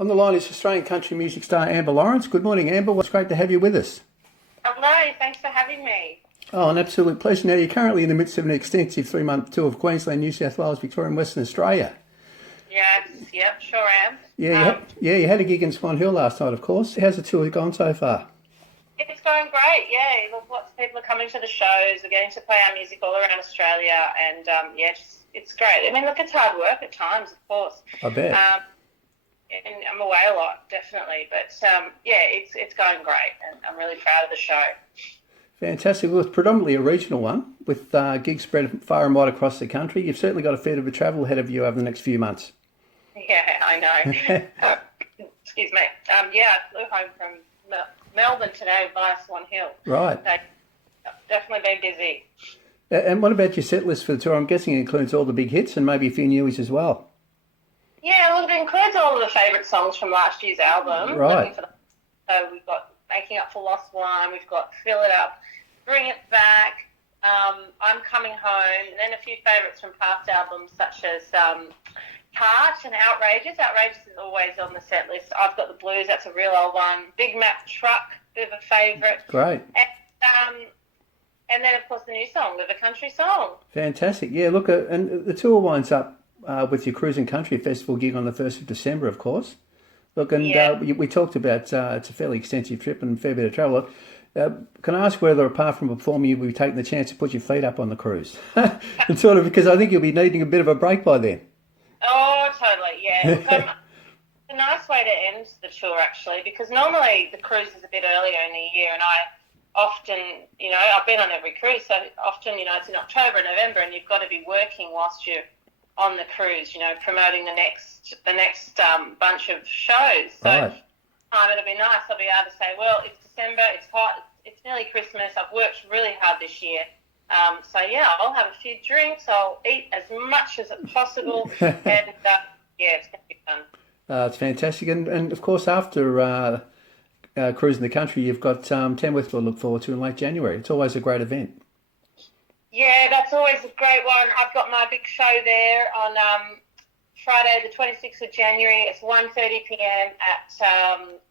On the line is Australian country music star Amber Lawrence. Good morning, Amber. It's great to have you with us. Hello, thanks for having me. Oh, an absolute pleasure. Now, you're currently in the midst of an extensive 3-month tour of Queensland, New South Wales, Victoria and Western Australia. Yes, yep, sure am. You had a gig in Swan Hill last night, of course. How's the tour gone so far? It's going great, yeah. Look, lots of people are coming to the shows. We're getting to play our music all around Australia, and it's great. I mean, look, it's hard work at times, of course. I bet. And I'm away a lot, definitely. But, it's going great, and I'm really proud of the show. Fantastic. Well, it's predominantly a regional one, with gigs spread far and wide across the country. You've certainly got a fair bit of travel ahead of you over the next few months. Yeah, I know. Excuse me. I flew home from Melbourne today via Swan Hill. Right. So, definitely been busy. And what about your set list for the tour? I'm guessing it includes all the big hits and maybe a few newies as well. Yeah, well, it includes all of the favourite songs from last year's album. Right. So we've got Making Up for Lost Wine, we've got Fill It Up, Bring It Back, I'm Coming Home, and then a few favourites from past albums such as Heart and Outrageous. Outrageous is always on the set list. I've Got the Blues, that's a real old one. Big Map Truck, bit of a favourite. Great. And then, of course, the new song, Live a Country Song. Fantastic. Yeah, look, and the tour winds up with your Cruising Country Festival gig on the 1st of December, of course. Look, and we talked about it's a fairly extensive trip and a fair bit of travel. Can I ask whether, apart from performing, you'll be taking the chance to put your feet up on the cruise? And sort of, because I think you'll be needing a bit of a break by then. Oh, totally, yeah. It's a nice way to end the tour, actually, because normally the cruise is a bit earlier in the year, and I often, I've been on every cruise, so often, it's in October and November, and you've got to be working whilst you're on the cruise, promoting the next bunch of shows. So it'll be nice. I'll be able to say, well, it's December, it's hot, it's nearly Christmas. I've worked really hard this year. I'll have a few drinks. I'll eat as much as possible, and it's going to be fun. It's fantastic, and of course after cruising the country, you've got Tamworth to look forward to in late January. It's always a great event. Yeah, that's always a great one. I've got my big show there on Friday, the 26th of January. It's 1:30 p.m. at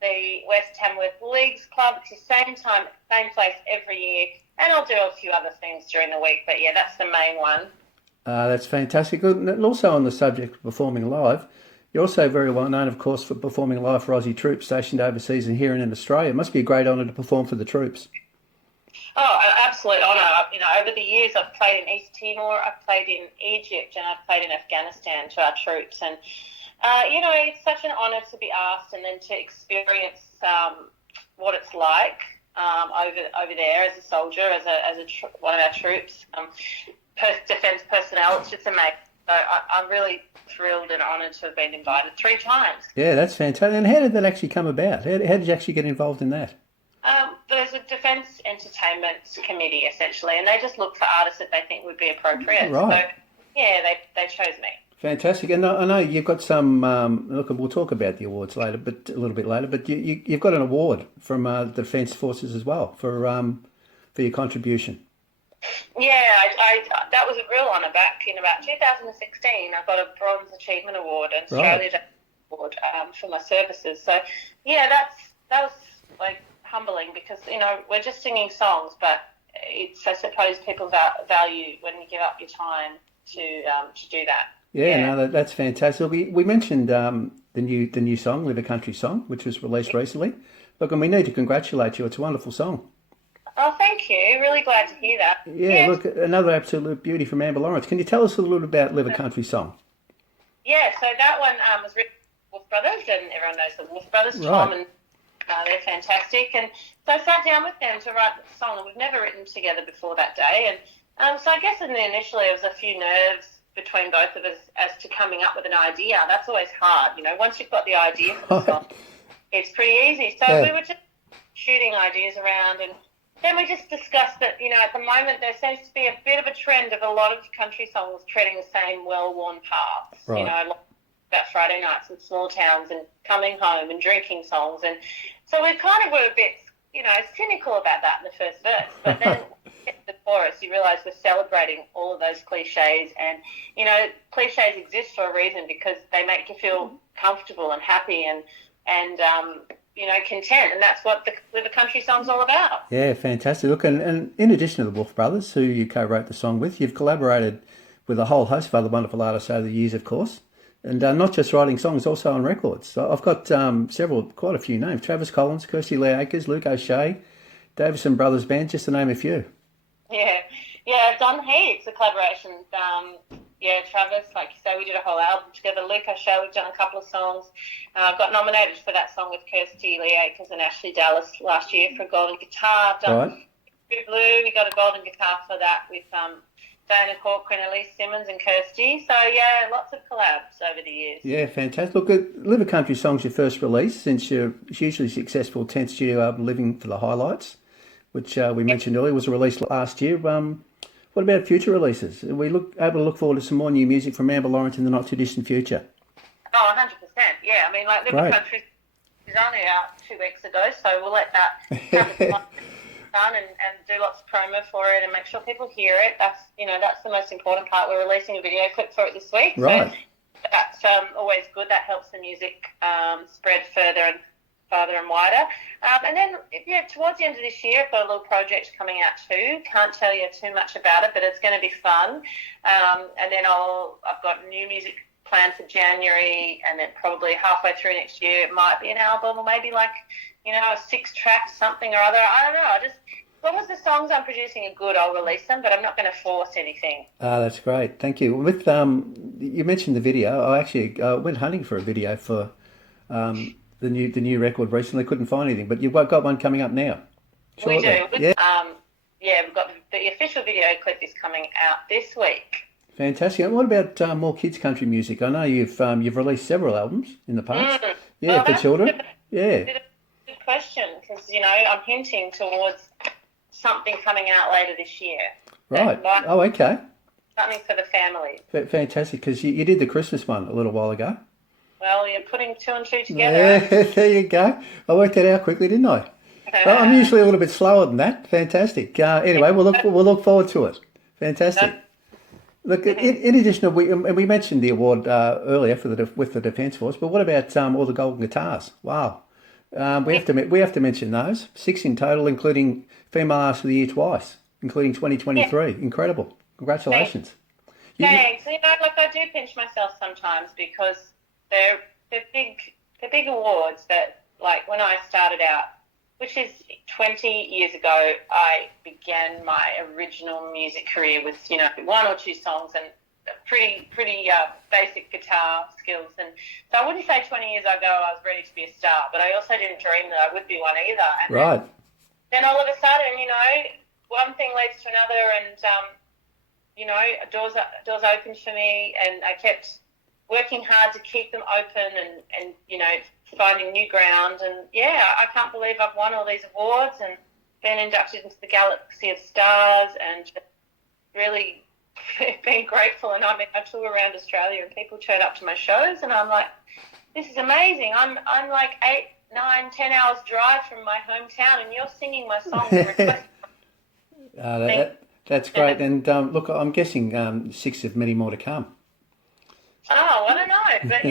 the West Tamworth Leagues Club. It's the same time, same place every year. And I'll do a few other things during the week. But, yeah, that's the main one. That's fantastic. And also on the subject of performing live, you're also very well known, of course, for performing live for Aussie troops stationed overseas and here and in Australia. It must be a great honour to perform for the troops. Oh, an absolute honour. Over the years, I've played in East Timor, I've played in Egypt, and I've played in Afghanistan to our troops. And, it's such an honour to be asked and then to experience what it's like over there as a soldier, as one of our troops, defence personnel. It's just amazing. So I'm really thrilled and honoured to have been invited 3 times. Yeah, that's fantastic. And how did that actually come about? How did you actually get involved in that? There's a Defence Entertainment Committee, essentially, and they just look for artists that they think would be appropriate. Right. So, yeah, they chose me. Fantastic. And I know you've got some, look, we'll talk about the awards later, but a little bit later, but you've got an award from the Defence Forces as well for your contribution. Yeah, that was a real honour. Back in about 2016, I got a Bronze Achievement Award, an Australia Day Award for my services. So, yeah, that was like humbling because, we're just singing songs, but it's, I suppose, people value when you give up your time to do that. Yeah, no, that's fantastic. We mentioned the new song, Live a Country Song, which was released recently. Look, and we need to congratulate you. It's a wonderful song. Oh, thank you. Really glad to hear that. Yeah, look, another absolute beauty from Amber Lawrence. Can you tell us a little bit about Live a Country Song? Yeah, so that one was written by Wolf Brothers, and everyone knows the Wolf Brothers, Right. Tom, and they're fantastic. And so I sat down with them to write the song, and we've never written together before that day. And so I guess initially it was a few nerves between both of us as to coming up with an idea. That's always hard, Once you've got the idea for the song, it's pretty easy. So we were just shooting ideas around, and then we just discussed that, at the moment there seems to be a bit of a trend of a lot of country songs treading the same well-worn paths, Right. Like about Friday nights in small towns and coming home and drinking songs. And so we kind of were a bit, cynical about that in the first verse. But then the chorus, you realise we're celebrating all of those cliches. And, cliches exist for a reason because they make you feel comfortable and happy and content. And that's what the country song's all about. Yeah, fantastic. Look, and in addition to the Wolf Brothers, who you co-wrote the song with, you've collaborated with a whole host of other wonderful artists over the years, of course. And not just writing songs, also on records. So I've got quite a few names. Travis Collins, Kirsty Lee Akers, Luke O'Shea, Davison Brothers Band, just to name a few. Yeah, I've done heaps of collaborations. Travis, like you say, we did a whole album together. Luke O'Shea, we've done a couple of songs. Got nominated for that song with Kirsty Lee Akers and Ashley Dallas last year for a Golden Guitar. Done Blue, we got a Golden Guitar for that with Dana Corcoran, Elise Simmons and Kirsty. So, yeah, lots of collabs over the years. Yeah, fantastic. Look, Live a Country Song's your first release since your hugely successful 10th studio album, Living for the Highlights, which we mentioned earlier was released last year. What about future releases? Are we able to look forward to some more new music from Amber Lawrence in the not-too-distant future? Oh, 100%, yeah. I mean, Live a Country is only out 2 weeks ago, so we'll let that happen. And do lots of promo for it and make sure people hear it. That's the most important part. We're releasing a video clip for it this week. Right. So that's always good. That helps the music spread further and farther and wider. And then, towards the end of this year, I've got a little project coming out too. Can't tell you too much about it, but it's going to be fun. And then I've got new music planned for January, and then probably halfway through next year it might be an album, or maybe a 6-track something or other. I don't know. As long as the songs I'm producing are good, I'll release them, but I'm not going to force anything. That's great. Thank you. With you mentioned the video. I actually went hunting for a video for the new record recently. Couldn't find anything, but you've got one coming up now. Shortly. We do. We've got the official video clip is coming out this week. Fantastic. And what about more kids' country music? I know you've released several albums in the past. For children. Yeah. Good question, because I'm hinting towards something coming out later this year. Right. Oh, okay. Something for the family. Fantastic, because you did the Christmas one a little while ago. Well, you're putting 2 and 2 together. Yeah, there you go. I worked that out quickly, didn't I? Well, I'm usually a little bit slower than that. Fantastic. Anyway, we'll look forward to it. Fantastic. Look, in addition to we mentioned the award earlier with the Defence Force, but what about all the golden guitars? Wow. We have to mention those 6 in total, including Female Artist of the Year twice, including 2023. Yeah. Incredible! Congratulations. Thanks. I do pinch myself sometimes because they're big awards that, like, when I started out, which is 20 years ago, I began my original music career with 1 or 2 songs and pretty basic guitar skills. And so I wouldn't say 20 years ago I was ready to be a star, but I also didn't dream that I would be one either. And right. Then all of a sudden, one thing leads to another, and doors opened for me, and I kept working hard to keep them open and finding new ground. And I can't believe I've won all these awards and been inducted into the Galaxy of Stars, and just really been grateful. And I tour around Australia and people turn up to my shows, and I'm like, this is amazing. I'm like 8, 9, 10 hours drive from my hometown, and you're singing my songs. That's great. And look, I'm guessing 6 of many more to come. Oh, I don't know, but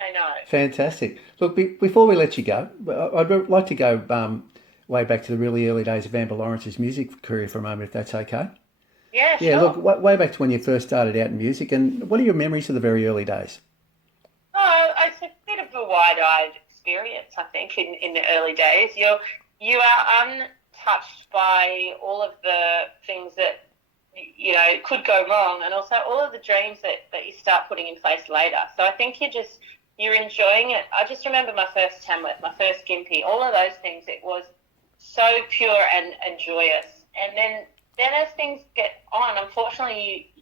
I know. Fantastic. Look, before we let you go, I'd like to go way back to the really early days of Amber Lawrence's music career for a moment, if that's okay. Yeah, sure. Yeah, look, way back to when you first started out in music, and what are your memories of the very early days? Oh, it's a bit of a wide-eyed experience, I think, in the early days. You are untouched by all of the things that could go wrong, and also all of the dreams that you start putting in place later. So I think you're enjoying it. I just remember my first Tamworth, my first Gympie, all of those things. It was so pure and joyous. And then as things get on, unfortunately,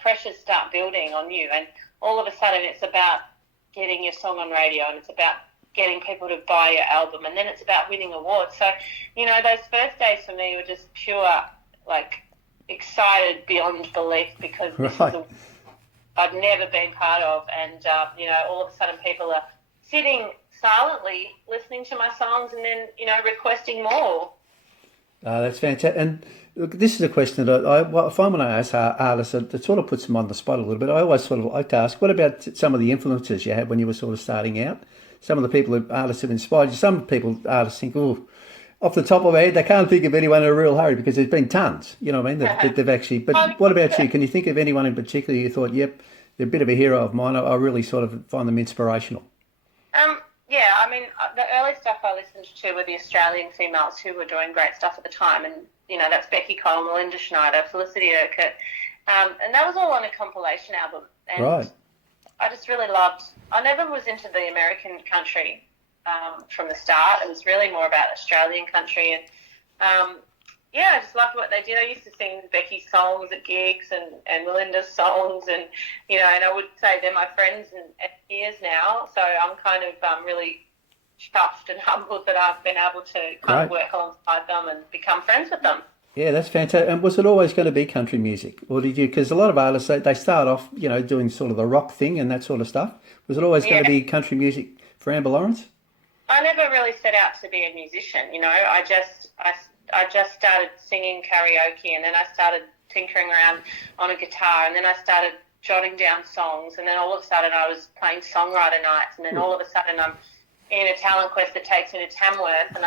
pressures start building on you, and all of a sudden it's about getting your song on radio, and it's about getting people to buy your album, and then it's about winning awards. So, those first days for me were just pure, excited beyond belief, because this is I'd never been part of, and all of a sudden people are sitting silently listening to my songs and then requesting more. That's fantastic. And Look, this is a question that I find when I ask artists, it sort of puts them on the spot a little bit. I always sort of like to ask, what about some of the influences you had when you were sort of starting out? Some of the people, artists have inspired you. Some people, artists think, oh, off the top of their head, they can't think of anyone in a real hurry because there's been tons. You know what I mean? They've actually. But what about you? Can you think of anyone in particular you thought, yep, they're a bit of a hero of mine? I really sort of find them inspirational. Yeah, I mean, the early stuff I listened to were the Australian females who were doing great stuff at the time, and that's Becky Cole, Melinda Schneider, Felicity Urquhart, and that was all on a compilation album. And Right. I just really loved. I never was into the American country from the start. It was really more about Australian country, and I just loved what they did. I used to sing Becky's songs at gigs and Melinda's songs, and and I would say they're my friends and peers now. So I'm kind of really chuffed and humbled that I've been able to kind of work alongside them and become friends with them. Yeah, that's fantastic. And was it always going to be country music, or did you? Because a lot of artists they start off, doing sort of the rock thing and that sort of stuff. Was it always going to be country music for Amber Lawrence? I never really set out to be a musician. I just started singing karaoke, and then I started tinkering around on a guitar, and then I started jotting down songs, and then all of a sudden I was playing songwriter nights, and then all of a sudden I'm in a talent quest that takes me to Tamworth, and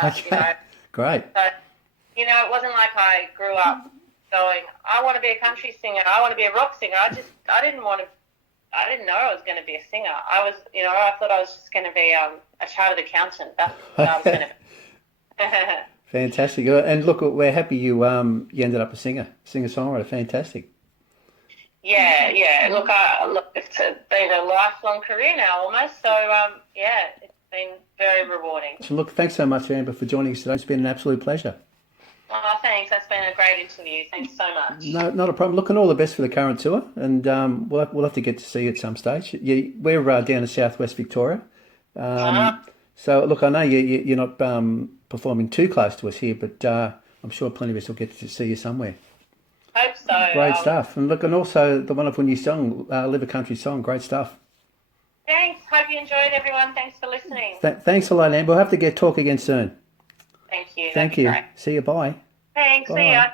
Great. So, it wasn't like I grew up going, I want to be a country singer, I want to be a rock singer. I didn't know I was going to be a singer. I thought I was just going to be a chartered accountant. That's what I was going to be. Fantastic. And look, we're happy you ended up a singer-songwriter. Fantastic. Yeah. Look, it's been a lifelong career now almost. So, it's been very rewarding. So, look, thanks so much, Amber, for joining us today. It's been an absolute pleasure. Oh, thanks. That's been a great interview. Thanks so much. No, not a problem. Look, and all the best for the current tour. And we'll have to get to see you at some stage. We're down in southwest Victoria. So, look, I know you're not performing too close to us here, but I'm sure plenty of us will get to see you somewhere. Hope so. Great stuff. And look, and also the wonderful new song, Live a Country Song. Great stuff. Thanks. Hope you enjoyed, everyone. Thanks for listening. Thanks a lot, Amber. We'll have to talk again soon. Thank you. Thank you. Great. See you. Bye. Thanks. Bye. See ya.